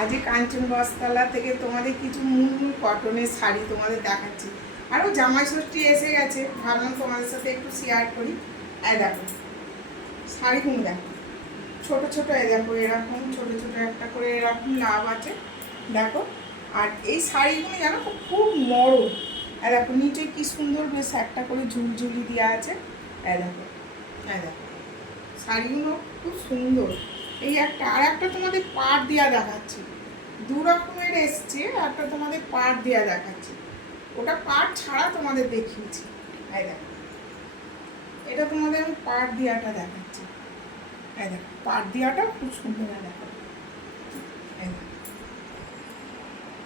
আজ কাঞ্চন বস্ত্রালয় থেকে তোমাদের কিছু মুলমুল কটনের শাড়ি তোমাদের দেখাচ্ছি। আরও জামাই ষষ্ঠী এসে গেছে, ভাবলাম তোমাদের সাথে একটু শেয়ার করি। দেখো শাড়িগুলো দেখো, ছোট ছোট দেখো এরকম ছোট ছোট একটা করে এরকম লাভ আছে দেখো। আর এই শাড়িগুলো জানো তো খুব নরম। দেখো নিচে কি সুন্দর বেশ একটা করে ঝুলঝুলি দেওয়া আছে। দেখো দেখো শাড়িগুলো খুব সুন্দর। এই একটা আর একটা তোমাদের পাড় দেওয়া দেখাচ্ছি, দু রকমের এসছে। একটা তোমাদের পাড় দেওয়া দেখাচ্ছি, ওটা পাড় ছাড়া তোমাদের দেখিয়েছি। দেখো এটা তোমাদের আমি পাড় দেওয়াটা দেখাচ্ছি। দেখো পাড় দেওয়াটা খুব সুন্দর। দেখো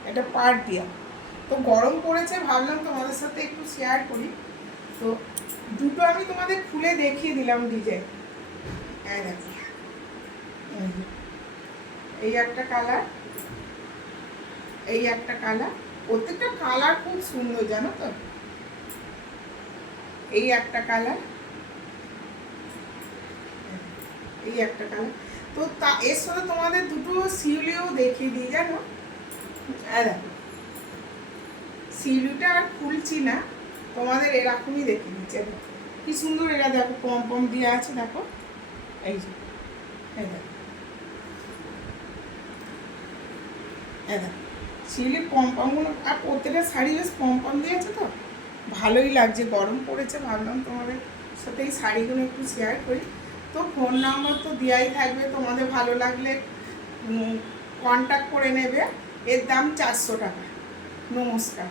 এটা পাড় দেওয়া। তো গরম পড়েছে, ভাবলাম তোমাদের সাথে একটু শেয়ার করি। তো দুটো আমি তোমাদের খুলে দেখিয়ে দিলাম ডিজাইন। দেখো এই একটা কালার, এই একটা কালার, প্রত্যেকটা কালার খুব সুন্দর জানো তো। এই একটা কালার, এই একটা কালার। তো তা এর সাথে তোমাদের দুটো শিউলিও দেখিয়ে দিই জানো। দেখো শিউলিটা আর খুলছি না, তোমাদের এরকমই দেখিয়ে দিচ্ছে। কি সুন্দর এরা দেখো, পম পম দিয়ে আছে দেখো। এই যে দেখো দেখো শিউলির পমপমগুলো, আর প্রত্যেকটা শাড়ি বেশ পমপম দিয়েছে, তো ভালোই লাগছে। গরম পড়েছে, ভাবলাম তোমাদের সাথে এই শাড়িগুলো একটু শেয়ার করি। তো ফোন নাম্বার তো দেওয়াই থাকবে, তোমাদের ভালো লাগলে কন্ট্যাক্ট করে নেবে। এর দাম 400 টাকা। নমস্কার।